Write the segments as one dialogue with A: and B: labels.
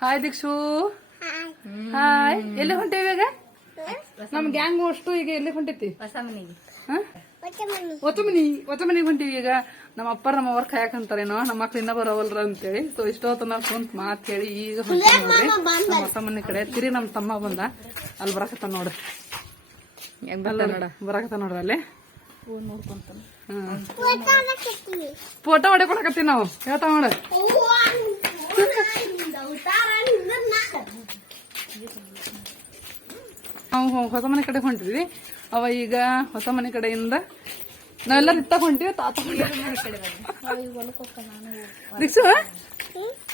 A: Hi ದೀಕ್ಷು hi ಎಲ್ಲಿ ಹೊಂಟೇವಿ ಈಗ ನಮ್ ಗ್ಯಾಂಗ್ ಅಷ್ಟು ಈಗ ಎಲ್ಲಿ ಹೊಂಟೈತಿ?
B: ಒತ್ತಮನಿ ಒತ್ತಮನಿಗೆ
A: ಹೊಂಟೀವಿ ಒತ್ತು ಮನಿ ಒತ್ತು ಮನಿಗೆ ಹೊಂಟಿವಿ ಈಗ. ನಮ್ಮ ಅಪ್ಪ ನಮ್ಮ ಅವ್ರ ಕಾಯಕಂತಾರೇನೋ ನಮ್ಮ ಮಕ್ಳು ಇನ್ನ ಬರೋವಲ್ರ ಅಂತೇಳಿ. ಸೊ ಇಷ್ಟೊತ್ತ ನಾವು ಕುಂತ ಮಾತು ಹೇಳಿ ಈಗ ಹೊಂಟೀವಿ ನೋಡ್ರಿ. ನಮ್ಮ ಹೊಸ ಮನೆ ಕಡೆ. ತಿರಿ ನಮ್ಮ ತಮ್ಮ ಬಂದ. ಅಲ್ಲಿ ಬರಾಕತ್ತ ನೋಡ್ರಿ ಬರಕತ್ತ ನೋಡ. ಬರಾಕತ್ತ ನೋಡ್ರಿ ಅಲ್ಲಿ. ಫೋಟೋ ಹೊಡೆಕೊಳಕತ್ತೀವಿ ನಾವು. ಹೇಳ್ತಾ ನೋಡ. ನಾವು ಹೊಸ ಮನೆ ಕಡೆ ಹೊಂಟಿದ್ವಿ. ಅವ ಈಗ ಹೊಸ ಮನೆ ಕಡೆಯಿಂದ ನಾವೆಲ್ಲ ಇತ್ತ ಹೊಂಟಿವಿ ತಾತ ದೀಕ್ಷು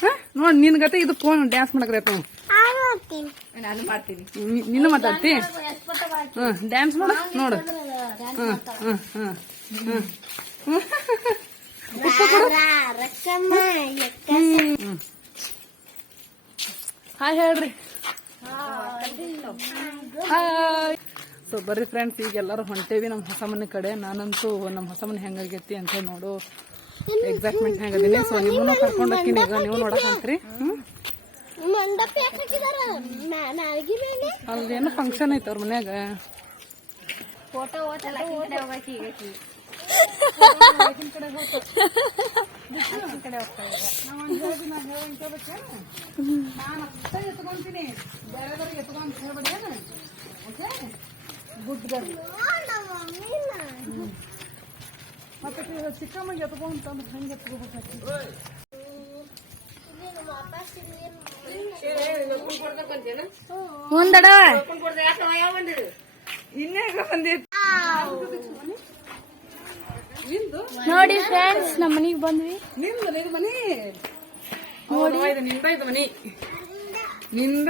A: ಹ? ನೋಡ್ ನಿನ್ ಗತೆ ಇದು ಫೋನ್ ಡ್ಯಾನ್ಸ್ ಮಾಡಕ್ರೆ ನಾವು
B: ನಾನು ಮಾಡ್ತೀನಿ.
A: ನಿನ್ನ ಮಾತಾಡ್ತಿ? ಹ್ಮ್ ಡ್ಯಾನ್ಸ್ ಮಾಡ ನೋಡು. ಹ್ಮ್ ಹ್ಮ್. ಹ್ಮ್ ಹ್ಮ್ ಹ್ಮ್. ಹಾಯ್ ಹೇಳ್ರಿ. ಹಾಯ್ ಸೊ ಬರ್ರಿ ಫ್ರೆಂಡ್ಸ್ ಈಗ ಎಲ್ಲರೂ ಹೊಂಟೇವಿ ನಮ್ಮ ಹೊಸ ಮನೆ ಕಡೆ. ನಾನಂತೂ ನಮ್ಮ ಹೊಸ ಮನೆ ಹೆಂಗಾಗೈತಿ ಅಂತ ಹೇಳಿ ನೋಡು. ಎಕ್ಸಾಕ್ಟ್ಮೆಂಟ್ ಹೆಂಗದೀನಿ ಸೊ ನಿಮ್ಮನ್ನು ಕರ್ಕೊಂಡು ಹೋಗ್ತೀನಿ. ಈಗ ನೀವು ನೋಡಕಂತ್ರಿ ಅಲ್ಲೇನೋ ಫಂಕ್ಷನ್ ಐತೆ ಅವ್ರ ಮನ್ಯಾಗ. ಮತ್ತೆ ಚಿಕ್ಕಮ್ಮಗೆ ಎತ್ಕೊಂತಂದ್ರೆ ಹೆಂಗೆ ಎತ್ಕೋಬೇಕಾಗಿ
B: ಮುಂದಡ
A: ಇನ್ನೇಗ ಬಂದಿತ್ತು.
B: ನೋಡಿ ಫ್ರೆಂಡ್ಸ್ ನಮ್ಮ ಮನೆಗೆ ಬಂದ್ವಿ.
A: ನಿಂದು ನಿನ್ ಮನಿ? ನೋಡಿ. ಇದು ನಿಂದ ಇದು ಮನಿ. ನಿಂದ.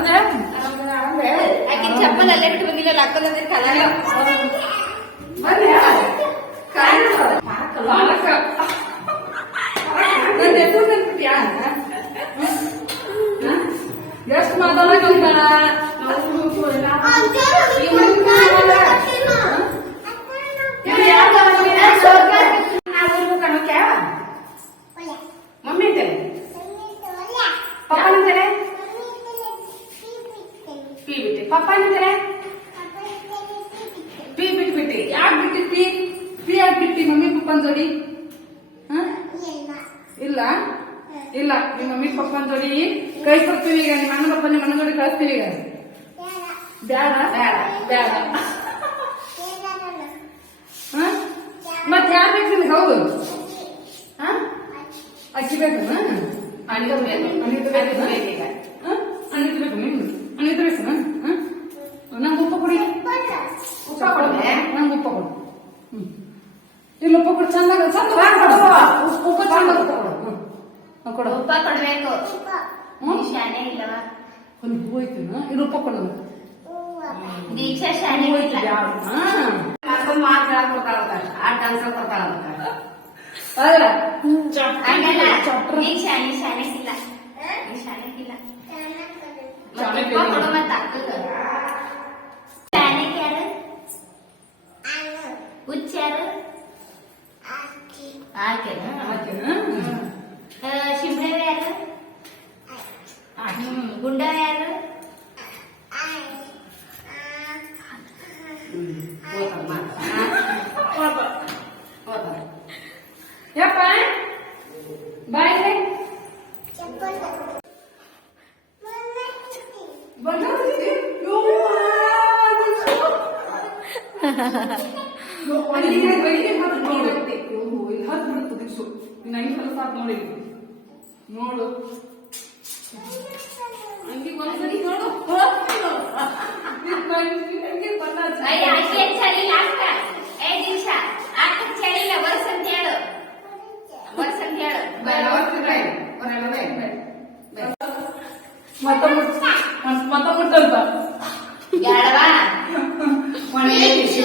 A: ಅರಬದೆ
B: ಚಪ್ಪಲ್ ಅಲ್ಲೇ ಬಿಟ್ಟು ಬಂದಿಲ್ಲ ಹಾಕೊಂಡ್ರೆ ಕಲರ್
A: ಎಷ್ಟು ಮಾತಾಡೋಣ
B: ಪಪ್ಪ ಇದ್ದಾರೆ ಪಿ
A: ಬಿಟ್ಬಿಟ್ಟಿ. ಯಾಕೆ ಬಿಟ್ಟಿ ಪಿ ಯಾಕೆ ಬಿಟ್ಟಿ? ಮಮ್ಮಿ ಪಪ್ಪನ ಜೋಡಿ ಹ? ಇಲ್ಲ. ಇಲ್ಲ. ನಿಮ್ಮ ಮಮ್ಮಿ ಪಪ್ಪನ ಜೋಡಿ ಕೈ ಕೊಡ್ತೀವಿ ಈಗ. ನಿಮ್ಮ ಅಣ್ಣ ಪಪ್ಪ ನಿಮ್ಮ ಅಣ್ಣ ಜೋಡಿ ಕಳಿಸ್ತೀವಿ ಈಗ.
B: ಬೇಡ.
A: ಬ್ಯಾಡ. ಹ? ಮತ್ ಯಾರು ಬೇಕು ನಿಮ್ಗೆ? ಹೌದು. ಹ? ಅಕ್ಕಿ ಬೇಕು
B: ಅಣ್ಣ ಬೇಕು.
A: ಅಣ್ಣ ಬೇಕು
B: ಅಣ್ಣ ಬೇಕು.
A: ಅಣ್ಣ ನಿಮ್ಗೆ? ಅನಿತ ಬೇಕು ನಂಗೆ ಉಪ್ಪ ಕೊಡಿ
B: ಉಪ್ಪ ಕೊಡ್ದೆ?
A: ನಂಗೆ ಉಪ್ಪ ಕೊಡು ಹ್ಮ್. ಇಲ್ಲ ಉಪ್ಪು ಕೊಡು. ಚಂದ ಚಂದ ಉಪ್ಪು ಚಂದ ಕೊಡು. ಕೊಡು.
B: ಉಪ್ಪ ಕೊಡ್ಬೇಕು. ಶಾನೆ ಇಲ್ಲವ?
A: ಒಂದು ಹೂ ಐತಿನ? ಇದು ಉಪ್ಪ ಕೊಡು.
B: ದೀಕ್ಷಾ ಶಾನೆ
A: ಹೂ ಐತಿ
B: ಇಲ್ಲ
A: ಬ್ಯಾಡ. ಹಾ.
B: ಮಕ್ಕಳು ಮಾತ್ರ ಕೊಡ್ತಾಳ ಆ ಡಾನ್ಸ್ ಕೊಡ್ತಾಳ. ನೀ ಶಾನೆ ಶಾನೆ ಇಲ್ಲ ನೀ ಶಾನೆ ಇಲ್ಲ
A: ಶಾನೆ
B: ಉಪ್ಪ ಕೊಡು ಮತ್ತ ಅಕ್ಕಗ. ಶಾನೆ ಯಾರು ಹುಚ್ಚ ಆಕೆ. ಆಕೆನ?
A: ಹಾಕೇನ? ನೈನ್ ಫಲ ಸಾಕು ನೋಡಿ ನೋಡು ಅಂಗಿ ಒಂದ್ಸರಿ ನೋಡು
B: ಅಂಗಿ ಬಂದ ಅಕ್ಕಿ ಚಳಿ ಲಾಸ್ಟ್ ಐದು ನಿಮಿಷ ಅಕ್ಕ ಚಳಿ ಇಲ್ಲ ವರ್ಷ ಅಂತ ಹೇಳು ವರ್ಷ ಅಂತ
A: ಹೇಳು ಮತ್ತ ಮತ್ತ ಮುಟ್ಟಂತ ಯಾಡವಾ ಮಾಡಿದ್ರಿ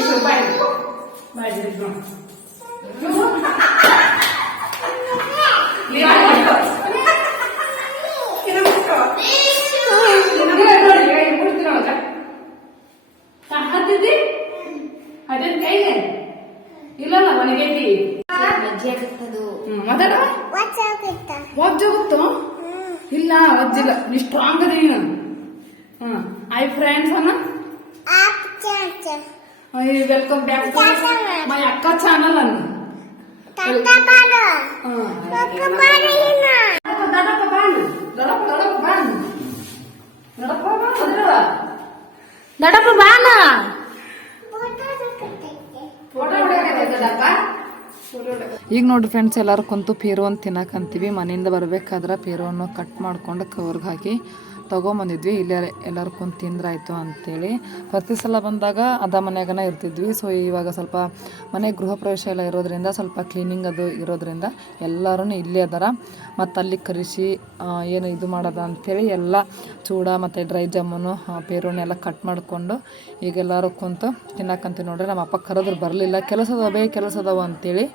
A: ಮಾಡಿದ್ರಿ ಇಲ್ಲಲ್ಲ ಮನೆಗೈತಿ
B: ಬಜ್ಜಿ ಆಗುತ್ತದು
A: ಹ್ಮ್ ಮಾತಾಡ
C: ವಚ್ಚಾಗುತ್ತ
A: ಒಜ್ಜೋಗುತ್ತೋ ಇಲ್ಲ ಒಜ್ಜಿಲ್ಲ ನೀ ಸ್ಟ್ರಾಂಗ್ ಅದಿ ನೀನು ಹ್ಮ್ ಐ ಫ್ರೆಂಡ್ಸ್ ಅನ್ನ
C: ಆಪ್ ಚಾಚ
A: ವೆಲ್ಕಮ್ ಬ್ಯಾಕ್ ಮೈ ಅಕ್ಕ ಚಾನಲ್ ಅನ್ನು ದಡಪ್ಪ
B: ಬಾನ
A: ಈಗ ನೋಡಿ ಫ್ರೆಂಡ್ಸ್ ಎಲ್ಲರೂ ಕುಂತು ಪೀರೋನ್ ತಿನ್ನಕಂತೀವಿ ಮನೆಯಿಂದ ಬರಬೇಕಾದ್ರೆ ಪೇರುವನ್ನು ಕಟ್ ಮಾಡ್ಕೊಂಡು ಕವರ್ಗೆ ಹಾಕಿ ತೊಗೊಂಬಂದಿದ್ವಿ, ಇಲ್ಲೇ ಎಲ್ಲರೂ ಕುಂತು ತಿಂದ್ರಾಯ್ತು ಅಂಥೇಳಿ ಪ್ರತಿ ಸಲ ಬಂದಾಗ ಅದ ಮನೆಯಾಗನ ಇರ್ತಿದ್ವಿ. ಸೊ ಇವಾಗ ಸ್ವಲ್ಪ ಮನೆ ಗೃಹ ಪ್ರವೇಶ ಎಲ್ಲ ಇರೋದ್ರಿಂದ ಸ್ವಲ್ಪ ಕ್ಲೀನಿಂಗ್ ಅದು ಇರೋದ್ರಿಂದ ಎಲ್ಲರೂ ಇಲ್ಲೇ ಅದಾರ. ಮತ್ತು ಅಲ್ಲಿ ಕರೆಸಿ ಏನು ಇದು ಮಾಡೋದ ಅಂಥೇಳಿ ಎಲ್ಲ ಚೂಡ ಮತ್ತು ಡ್ರೈ ಜಾಮೂನು ಪೇರುಣಿ ಎಲ್ಲ ಕಟ್ ಮಾಡಿಕೊಂಡು ಈಗ ಎಲ್ಲರೂ ಕುಂತು ತಿನ್ನಕ್ಕಂತೀವಿ ನೋಡ್ರಿ. ನಮ್ಮ ಅಪ್ಪ ಕರೆದ್ರು ಬರಲಿಲ್ಲ. ಕೆಲಸದ ಬೇ ಕೆಲಸದವು ಅಂಥೇಳಿ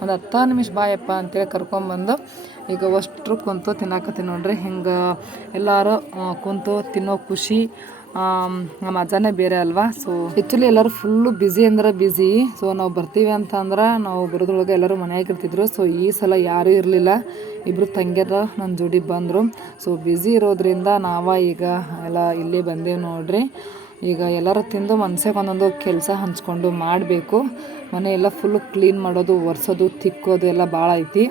A: ಒಂದು ಹತ್ತು ನಿಮಿಷ ಬಾಯಪ್ಪ ಅಂತೇಳಿ ಕರ್ಕೊಂಬಂದು ಈಗ ಅಷ್ಟು ಕುಂತು ತಿನ್ನಕತ್ತೀನಿ ನೋಡ್ರಿ. ಹಿಂಗೆ ಎಲ್ಲರೂ ಕುಂತು ತಿನ್ನೋ ಖುಷಿ ನಮ್ಮ ಮಜಾನೇ ಬೇರೆ ಅಲ್ವಾ? ಸೊ ಆ್ಯಕ್ಚುಲಿ ಎಲ್ಲರೂ ಫುಲ್ಲು ಬ್ಯುಸಿ ಅಂದ್ರೆ ಬ್ಯುಸಿ ಸೊ ನಾವು ಬರ್ತೀವಿ ಅಂತ ಅಂದ್ರೆ ನಾವು ಬರೋದ್ರೊಳಗೆ ಎಲ್ಲರೂ ಮನೆಯಾಗ ಇರ್ತಿದ್ರು. ಸೊ ಈ ಸಲ ಯಾರೂ ಇರಲಿಲ್ಲ. ಇಬ್ಬರು ತಂಗ್ಯರ ನನ್ನ ಜೋಡಿ ಬಂದರು. ಸೊ ಬ್ಯುಸಿ ಇರೋದ್ರಿಂದ ನಾವ ಈಗ ಎಲ್ಲ ಇಲ್ಲೇ ಬಂದೇವು ನೋಡ್ರಿ. ಈಗ ಎಲ್ಲರೂ ತಿಂದು ಮನ್ಸಾಗ ಒಂದೊಂದು ಕೆಲಸ ಹಂಚ್ಕೊಂಡು ಮಾಡಬೇಕು. ಮನೆ ಎಲ್ಲ ಫುಲ್ಲು ಕ್ಲೀನ್ ಮಾಡೋದು, ಒರೆಸೋದು, ತಿಕ್ಕೋದು ಎಲ್ಲ ಭಾಳ ಐತಿ.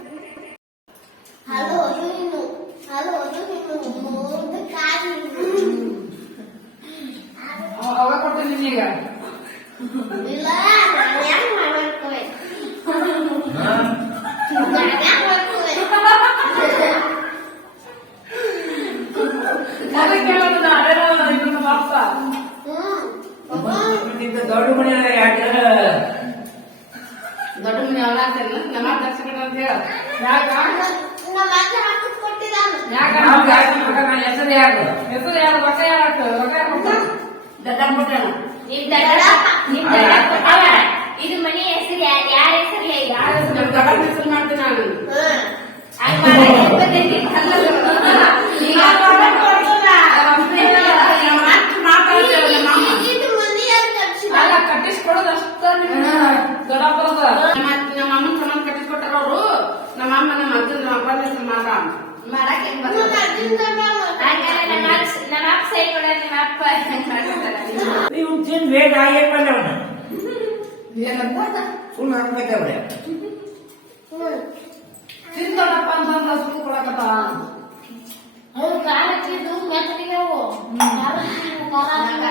D: ಯಾಕ ನಾವು ಜಾಸ್ತಿ ಮಗ ನನ್ನ ಹೆಸರು ಯಾರು?
A: ಹೆಸರು ಯಾರು? ರೊಕ್ಕ ರೊಕ್ಕ
B: ನಿಮ್ ನಿಮ್ ಅಲ್ಲ, ಇದು ಮನೆ ಹೆಸರು ಯಾರ ಯಾರ ಹೆಸರು
A: ಯಾರ ಹೆಸರು? ದಡ ಹೆಸರು ಮಾಡ್ತೀನಿ ನಾನು.
B: ಕಟ್ಟಿಸ್ಕೊಡೋದು ಮಾಡಕ್ ಬರ್ತೈತಿ. ಅಲ್ಲ,
A: ಈಗ ದೊಡ್ಡಪ್ಪ ಕೊಡ್ಸಲ್ಲ. ನಮ್ಮ ಅಪ್ಪ ನಮ್ಮ ಅಕ್ಕ ಮಾತಾಡ್ತೇವೆ ನಮ್ಮ ಅಮ್ಮ.
C: ಇದು ಮಂದಿ ಯಾರು ಕಳ್ಸಿದ
A: ಅಲ್ಲ ಕಟ್ಟಿಸ್ಕೊಡೋದು ಅಷ್ಟ ದೊಡ್ಡಪ್ಪರದ ನಮ್ಮ ನಮ್ಮ ಅಮ್ಮನ ಸಂಬಂಧ ಕಟ್ಟಿಸ್ಕೊಟ್ಟಾರ ಅವರು ನಮ್ಮ ಅಮ್ಮ ನಮ್ಮ ಅಜ್ಜನ ನಮ್ಮ ಅಪ್ಪನ ಹೆಸರು ಮಾಡ
B: ಮಾಡಕ್ ಹೆಂಗ್
C: ನನ್ನ
B: ಅಪ್ಪ- ನಮ್ಮ ಅಪ್ಪ ಸೈ ಕೊಡ ನಿಮ್ಮ ಅಪ್ಪ ನೀವು?
D: ತಿನ್ ಬೇಗ ಏನ್ ಬಂದವನ
A: ಏನಂತ?
D: ಸುಮ್ಮನೆ ಅನ್ಬೇಕವ್ರೆ
A: ತಿನ್ ದೊಡ್ಡಪ್ಪ ಅಂತಂದ್ರ ಸುಳ್ಳು ಕೊಡಕತ್ತ?
B: ಅವ್ರು ಖಾರ ಹಚ್ಚಿದ್ದು ಮೆತ್ತಗಿಲ್ಲ ಅವು. ಖಾರ ಹಚ್ಚಿದ್ದು ಖಾರ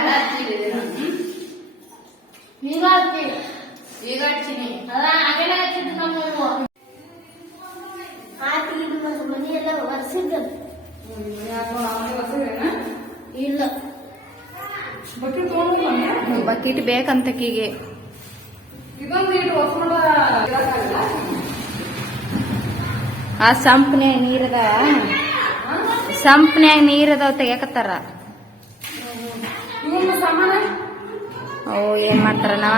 B: ಹಚ್ಚಿದ್ದು. ಖಾರ ಹಚ್ಚಿದ್ದು. ಈಗ ಹಚ್ಚಿನಿ. ಅದ ಆಗಲೇ ಹಚ್ಚಿದ್ದು ನಮ್ಮ
C: ಒರೆಸಿದ್ದದು ಇಲ್ಲ.
A: ಕೀಗೆ ತಗೊಂಡು
B: ಬಕೆಟ್
A: ಹೊಸ ಮಾಡ ಇರಕ್ಕಾಗಲ್ಲ
B: ಆ ಸಂಪ್ನ್ಯಾಗ ನೀರದ ಸಂಪ್ನ್ಯಾಗ ನೀರದಾವ ತೆಗಿಯಕತ್ತಾರ ಓ ಏನ್ ಮಾಡ್ತಾರ ನಾವ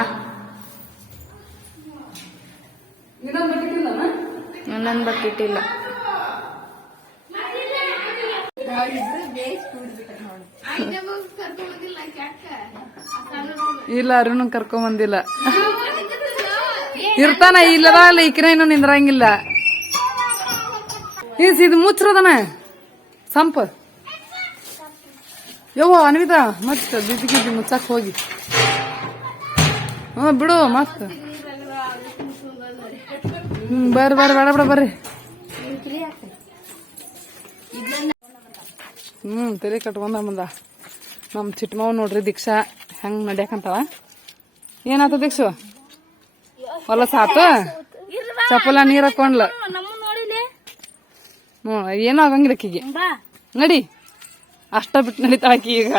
B: ಇನ್ನೊಂದ್ ಬಕೆಟ್ ಇಲ್ಲ.
A: ಇಲ್ಲ ಅರುಣ್ ಕರ್ಕೊಂಡ್ ಬಂದಿಲ್ಲ. ಇರ್ತಾನ ಇಲ್ಲದ ಅಲ್ಲ ಇಕ್ಕಿನ ಇನ್ನು ನಿಂದ್ರಂಗಿಲ್ಲ. ಏನ್ ಇದು ಮುಚ್ಚ್ರದನ? ಸಂಪ. ಯವ್ವ ಅನ್ವಿತ ಮತ್ತ ಬಿದ್ದಿಗಿದ್ದು ಮುಚ್ಚಕ್ ಹೋಗಿ. ಹ್ಞೂ ಬಿಡು ಮಸ್ತ್ ಹ್ಮ್ ಬರ್ರಿ ಬರ್ರಿ ಬೇಡ ಬೇಡ ಬರ್ರಿ. ಹ್ಮ್ ತಲೆ ಕಟ್ಕೊಂಡ ಬಂದ ನಮ್ ಚಿಟ್ಮಾವ್ ನೋಡ್ರಿ ದೀಕ್ಷಾ ಹೆಂಗ್ ನಡ್ಯಾಕಂತಾವ ಏನಾತ ದೀಕ್ಷು? ಹೊಲ ಸಾತು ಚಪ್ಪಲ ನೀರ್ ಹಾಕೊಂಡ್ಲ. ಹ್ಮ್ ಏನೂ ಆಗಂಗಿಲ್ಲ ಆಕಿಗೆ. ನಡಿ. ಅಷ್ಟ ಬಿಟ್ಟು ನಡೀತಾಳ ಅಕ್ಕಿ ಈಗ.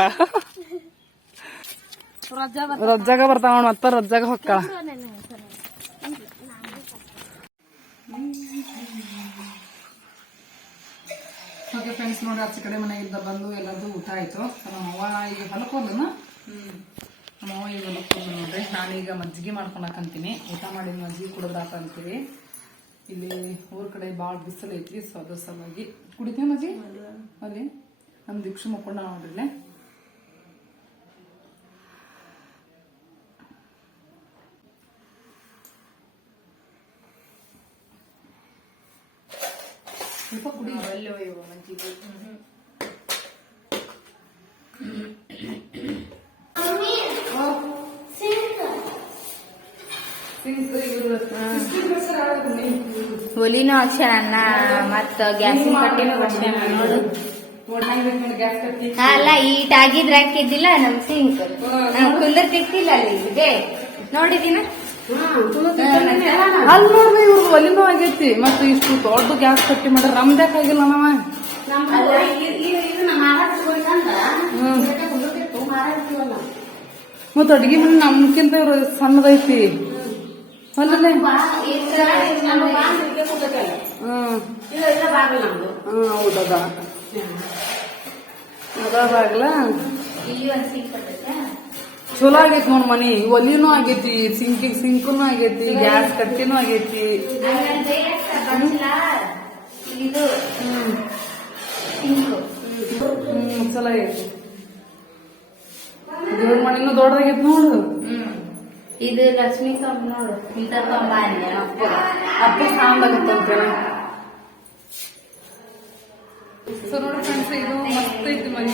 A: ರಜ್ಜಾಗ ಬರ್ತಾವ ಮತ್ತೆ ಮತ್ತ ರಜ್ಜಾಗ ಹೊಕ್ಕಾಳ ಓಕೆ ಫ್ರೆಂಡ್ಸ್ ನೋಡಿ ಆಚೆ ಕಡೆ ಮನೆಯಿಂದ ಬಂದು ಎಲ್ಲದು ಊಟ ಆಯ್ತು. ನಮ್ಮ ಅವ್ವ ಈಗ ಹೊಲಕ್ಕೆ ಹೋದ್ಲನ ನಮ್ಮ ಅವ್ವ ಈಗ ಹೊಲಕ್ಕೆ ಹೋದ್ಲು ನೋಡ್ರಿ ನಾನೀಗ ಮಜ್ಜಿಗೆ ಮಾಡ್ಕೊಳಕಂತೀನಿ. ಊಟ ಮಾಡಿದ ಮಜ್ಜಿಗೆ ಕುಡಿದ್ರಾತ ಅಂತೀವಿ ಇಲ್ಲಿ ಊರ ಕಡೆ ಭಾಳ ಬಿಸಿಲು ಐತಿ ಸೊ ಅದ್ರ ಸಲುವಾಗಿ ಕುಡಿತೀವಿ ಮಜ್ಜಿಗೆ? ಅಲ್ಲಿ? ನಮ್ಮ ದೀಕ್ಷು ಮಕ್ಕೊಂಡ ನೋಡ್ರಿ ಸ್ವಲ್ಪ ಕುಡಿ.
B: ಒಲಿನೂ ಹಾಕ್ಸ್ಯಾನ ಮತ್ತ ಗ್ಯಾಸಿನ ಕಟ್ಟಿನೂ ಅಲ್ಲ ಈಟ್ ಆಗಿದ್ರ ಹಾಕಿದ್ದಿಲ್ಲ ನಮ್ ಸಿಂಕ್. ಕುಂದರ್ತಿತ್ತಿಲ್ಲ ಅಲ್ಲಿ ಇದೆ. ನೋಡಿದಿನ
A: ಅಲ್ಲಿ ನೋಡ್ರಿ ಇವ್ರು ಒಲಿನೂ ಆಗೈತಿ. ಮತ್ತೆ ಇಷ್ಟು ದೊಡ್ಡ ಗ್ಯಾಸ್ ಕಟ್ಟಿ ಮಾಡ್ರಿ ನಮ್ದ್ಯಾಕ್ ಆಗಿಲ್ಲ ನಾವ ಹ್ಮ್ ಮತ್ತ ಅಡ್ಗಿ ಮನೆ ನಮ್ಕಿಂತ ಇವ್ರು ಸಣ್ಣದೈತಿ. ಅಲ್ಲೇ ಹ್ಮ್. ಹೌದದ ಚಲೋ ಆಗೈತಿ ನೋಡ್ ಮನಿ. ಒಲಿನೂ ಆಗೈತಿ ಸಿಂಕ್ ಸಿಂಕುನು ಆಗೈತಿ ಗ್ಯಾಸ್ ಕಟ್ಟಿನೂ ಆಗೈತಿ. ಚಲೋ ಆಗೈತಿ. ದೇವ್ರ ಮನಿನೂ ದೊಡ್ಡದಾಗೈತಿ ನೋಡು.
B: ಇದು ಲಕ್ಷ್ಮೀ ಕಂಬ ನೋಡು. ಇಂಥ ಕಂಬ ಅಪ್ಪ.
A: ಸಾಂಬಾಗತ್ತಂತೇಳಿ ಸೊ ನೋಡಿ ಫ್ರೆಂಡ್ಸ್ ಇದು ಮಸ್ತ್ ಐತಿ ಮನಿ.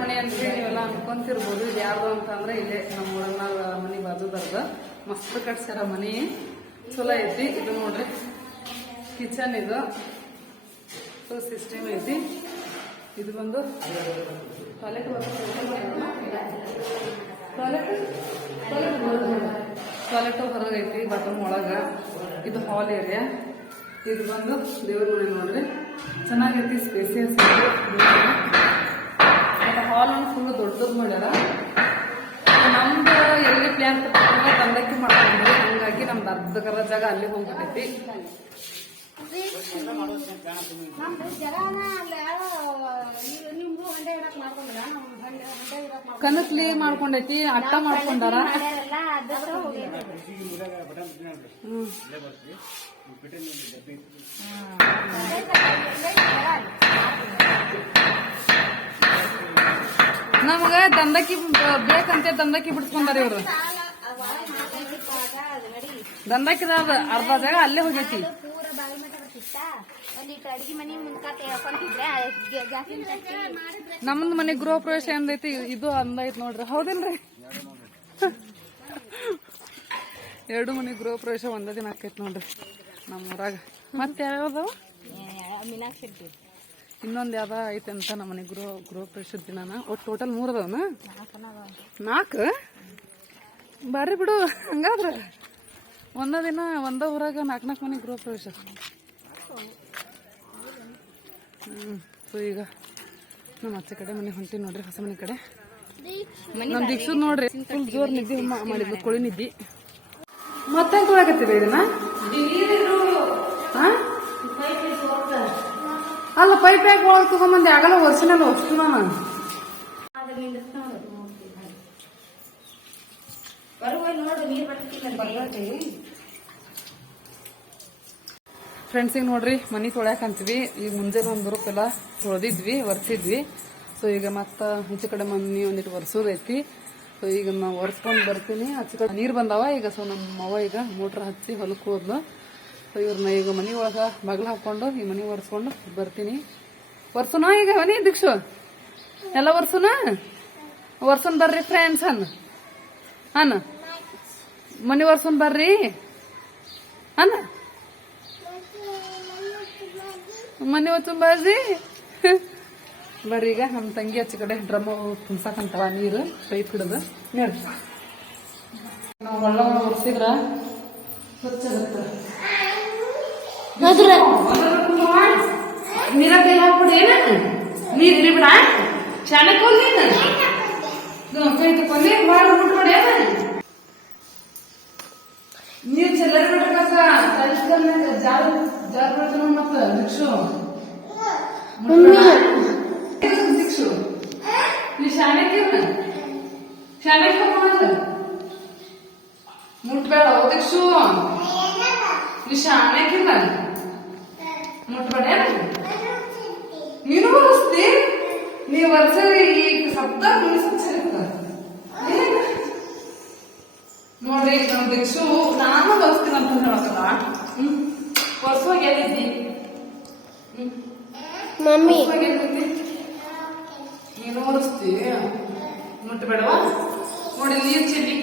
A: ಮನೆ ಅಂತ ನೀವೆಲ್ಲ ಅನ್ಕೊಂತಿರ್ಬೋದು. ಇದು ಯಾರ್ದು ಅಂತ ಅಂದ್ರೆ ಇಲ್ಲೇ ನಮ್ಮ ಊರನ್ನ ಮನಿ ಬರ್ದು ಮಸ್ತ್ ಕಟ್ಸ್ಯಾರ ಮನಿ. ಚಲೋ ಐತಿ. ಇದು ನೋಡ್ರಿ. ಕಿಚನ್ ಇದು. ಸೊ ಸಿಸ್ಟಮ್ ಐತಿ. ಇದು ಬಂದು ಟಾಯ್ಲೆಟ್ ಹೊರಗೈತಿ ಬಾತ್ರೂಮ್ ಒಳಗ. ಇದು ಹಾಲ್ ಏರಿಯಾ ಇದು ಬಂದು ದೇವ್ರ ಮನೆ ನೋಡ್ರಿ. ಚೆನ್ನಾಗೈತಿ ಸ್ಪೇಸಿಯಸ್ ಹಾಲ್ ಒಂದು ಫುಲ್ ದೊಡ್ಡದು ಮಾಡ್ಯಾರ. ನಮ್ದು ಎಲ್ಲಿ ಪ್ಲ್ಯಾನ್ ತಂದಕ್ಕೆ ಮಾಡ್ಕೊಂಡ್ರಿ ಹಂಗಾಗಿ ನಮ್ದು ಅರ್ಧಕರ ಜಾಗ ಅಲ್ಲಿ ಹೋಗ್ಬಿಟ್ಟೈತಿ ಕನಸ್ಲಿ ಮಾಡ್ಕೊಂಡೈತಿ, ಅಟ್ಟ ಮಾಡ್ಕೊಂಡಾರ? ನಮಗ ದಂದಕ್ಕಿ ಬೇಕಂತೆ ದಂದಕ್ಕಿ ಬಿಡ್ಸ್ಕೊಂಡಾರ ಇವ್ರು. ದಂದಕ್ಕಿದ ಅರ್ಧ ಜಾಗ ಅಲ್ಲೇ ಹೋಗೈತಿ.
B: ಒಂದಿಟ್ಟು ಅಡಿಗೆ ಮನೆ ಮುಂದ್ಕಾತ
A: ನಮ್ದು ಮನೆ ಗೃಹ ಪ್ರವೇಶ ಅಂದೈತಿ ಇದು ಅಂದೈತಿ ನೋಡ್ರಿ. ಹೌದಿಲ್ರಿ ಎರಡು ಮನೆ ಗೃಹ ಪ್ರವೇಶ ಒಂದೇ ದಿನ ಆಕೈತಿ ನೋಡ್ರಿ ನಮ್ಮ ಊರಾಗ ಮತ್ತೆ ಯಾವ್ಯಾವ
B: ಮೀನಾಕ್ಷಿ
A: ಇನ್ನೊಂದ್ ಯಾವ್ದ ಐತೆ ಅಂತ ನಮ್ಮ ಮನೆ ಗೃಹ ಗೃಹ ಪ್ರವೇಶದ ದಿನಾನ? ಒಟ್ಟು ಟೋಟಲ್ ಮೂರ್ ಅದಾವನ? ನಾಲ್ಕು ಬಾರಿ ಬಿಡು ಹಂಗಾದ್ರ. ಒಂದ ದಿನ ಒಂದ ಊರಾಗ ನಾಲ್ಕು ನಾಲ್ಕು ಮನೆ ಗೃಹ ಪ್ರವೇಶ. ಸೊ ಈಗ ನಮ್ಮ ಅಚ್ಚೆ ಕಡೆ ಮನೆ ಹೊಂಟಿ ನೋಡ್ರಿ ಹೊಸ ಮನೆ ಕಡೆ. ನಮ್ ದೀಕ್ಷು ನೋಡ್ರಿ ಫುಲ್ ಜೋರ್ ನಿದ್ದಿ ಮಾಡಿದ್ಲು ಕೊಳಿ ನಿದ್ದಿ ಮತ್ತೆ ಕೊಳಕತ್ತಿದೆ ಇದನ್ನ? ಹಾ? ಅಲ್ಲ ಪೈಪ್ ಯಾಕೆ ಒಳಗೆ ತಗೊಂಬಂದೆ? ಆಗಲ್ಲ ವರ್ಷನಲ್ಲ ಅಷ್ಟು ನಾನು.
B: ನೋಡು ನೀರ್ ಬರ್ತಿಲ್ಲ
A: ಫ್ರೆಂಡ್ಸಿಗೆ ನೋಡ್ರಿ, ಮನಿ ತೊಳ್ಯಾಕ ಅಂತೀವಿ. ಈಗ ಮುಂಜಾನೆ ಒಂದು ಬರುತ್ತಲ್ಲ ತೊಳೆದಿದ್ವಿ, ಒರೆಸಿದ್ವಿ. ಸೊ ಈಗ ಮತ್ತ ಹೆಚ್ಚು ಕಡೆ ಮನಿ ಒಂದಿಟ್ಟು ಒರೆಸೋದೈತಿ. ಸೊ ಈಗ ನಾವು ಒರೆಸ್ಕೊಂಡ್ ಬರ್ತೀನಿ. ಆಚೆ ಕಡೆ ನೀರು ಬಂದಾವ. ಈಗ ಸೊ ನಮ್ಮ ಅವ್ವ ಈಗ ಮೋಟ್ರ್ ಹಚ್ಚಿ ಹೊಲಕ್ಕೆ ಹೋದ್ಲು. ಸೊ ಇವ್ರನ್ನ ಈಗ ಮನಿ ಒಳಗ ಮಗ್ಲ ಹಾಕೊಂಡು ಈ ಮನಿ ಒರೆಸ್ಕೊಂಡು ಬರ್ತೀನಿ. ಒರ್ಸುನ ಈಗ ಮನಿ ದೀಕ್ಷು ಎಲ್ಲ ಒರ್ಸುನ? ಒರ್ಸನ್ ಬರ್ರಿ ಫ್ರೆಂಡ್ಸ್ ಅನ್ನ ಅನ್ನ ಮನಿ ಒರ್ಸನ್ ಬರ್ರಿ. ಅನ್ನ ಮನೆ ಹೊತ್ತು ಬರ್ರಿ ಬರ್ರಿ ಈಗ ನಮ್ಮ ತಂಗಿ ಹಚ್ಚ ಕಡೆ ಡ್ರಮ್ ತುಂಬ್ಸಾಕಂತಾವ ನೀರು ಪೈಪ್ ಹಿಡಿದು. ನೋಡ್ರಿ. ನಾವು ಹೊಳ್ಳ ಒರೆಸಿದ್ರ ನೀರ ಕೈ ಹಾಕ್ಬಿಡಿ ಏನ ನೀರ್ ಇರಿ ಬಿಡ ಚಾಣಕ್ ಹೋಗಿ ಕೈ ತಕೊಂಡಿ ಬಾಳ ಬಿಟ್ಬಿಡಿ ನೀರ್ ಚೆಲ್ಲರ್ ಬಿಡ್ಬೇಕ ತಲೆಗೆ ಜಾಲ ಮುಟ್ಬೇಡ ಓದಿಕ್ಷು ನೀ ಶಾಣಕ್ಕಿಲ್ಲ ಮುಟ್ಬೇಡ? ನೀನು ಬರಸ್ತಿ ನೀವು ವರ್ಷರಿ ಈಗ ಶಬ್ದ ನೋಡ್ರಿ ನಮ್ ದಿಕ್ಷು ನಾನು ಬರ್ಸ್ತೀನಿ ಅಂತ ಹೇಳತ್ತಲ್ಲ ಹ್ಮ್?
C: ಮಮ್ಮಿ.
A: ನೀನು ನೋಡಿ ನೀರ್ ಚೆಲ್ಲಿ.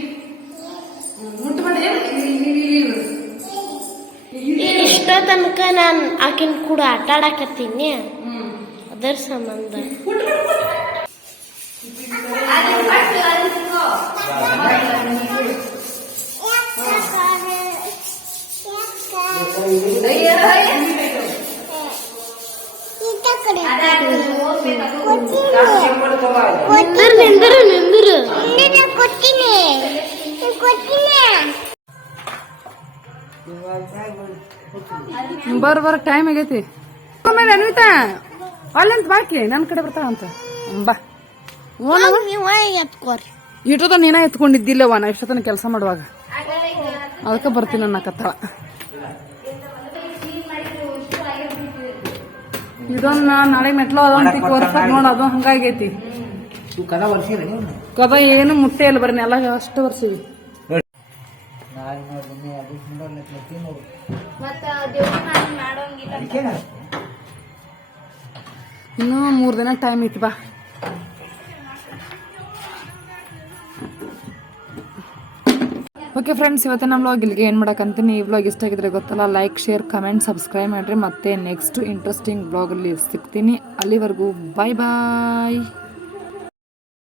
C: ಇಷ್ಟ ತನಕ ನಾನ್ ಆಕಿನ ಕೂಡ ಆಟ ಆಡಕತ್ತೀನಿ. ಅದರ ಸಂಬಂಧ. ನಿಂದ್ರು
A: ಬರ್ ಬರ್ ಟೈಮ್ ಆಗೈತಿ. ಆಮೇಲೆ ಅನ್ವಿತಾ, ಅಲ್ಲಂತ ಬಾಕಿ ನನ್ನ ಕಡೆ ಬರ್ತಾಳ ಅಂತ. ಬಾ. ಇಟ್ಟದ ನೀನ ಎತ್ಕೊಂಡಿದ್ದಿಲ್ಲವ ನಾ ಇಷ್ಟತನ ಕೆಲಸ ಮಾಡುವಾಗ. ಅದಕ್ಕೆ ಬರ್ತೀನಿ ಅನ್ನಕತ್ತಾಳ. ಇದೊಂದ್ ನಾಳೆ ಮೆಟ್ಲು ಅದಂತಿ ವರ್ಷ ನೋಡ ಅದು ಹಂಗಾಗೈತಿ.
D: ಕದ
A: ಏನು ಮುಟ್ಟೆ ಇಲ್ಲ ಬರ್ರಿ ಎಲ್ಲ ಅಷ್ಟು ವರ್ಷ ಇವಿ.
D: ನೋಡಿ ನಿನ್ನೆ ಅದು ಸುಂದರ ಲೆಕ್ಕ ನೋಡು.
B: ಮತ್ತ ದೇವ್ರ ಮಾಡಿ ಮಾಡೋಂಗಿಲ್ಲ
D: ಅದಕ್ಕೇನ?
A: ಇನ್ನೂ ಮೂರ್ ದಿನ ಟೈಮ್ ಐತಿ ಬಾ. ಓಕೆ ಫ್ರೆಂಡ್ಸ್ ಇವತ್ತಿನ ನಮ್ಮ ವ್ಲಾಗ್ ಇಲ್ಲಿಗೆ ಏನು ಮಾಡೋಕ್ಕಂತೀನಿ ಈ ವ್ಲಾಗ್ ಇಷ್ಟ ಆಗಿದ್ರೆ ಗೊತ್ತಲ್ಲ ಲೈಕ್ ಶೇರ್ ಕಮೆಂಟ್ ಸಬ್ಸ್ಕ್ರೈಬ್ ಮಾಡಿರಿ. ಮತ್ತೆ ನೆಕ್ಸ್ಟ್ ಇಂಟ್ರೆಸ್ಟಿಂಗ್ ಬ್ಲಾಗಲ್ಲಿ ಸಿಗ್ತೀನಿ. ಅಲ್ಲಿವರೆಗೂ ಬಾಯ್ ಬಾಯ್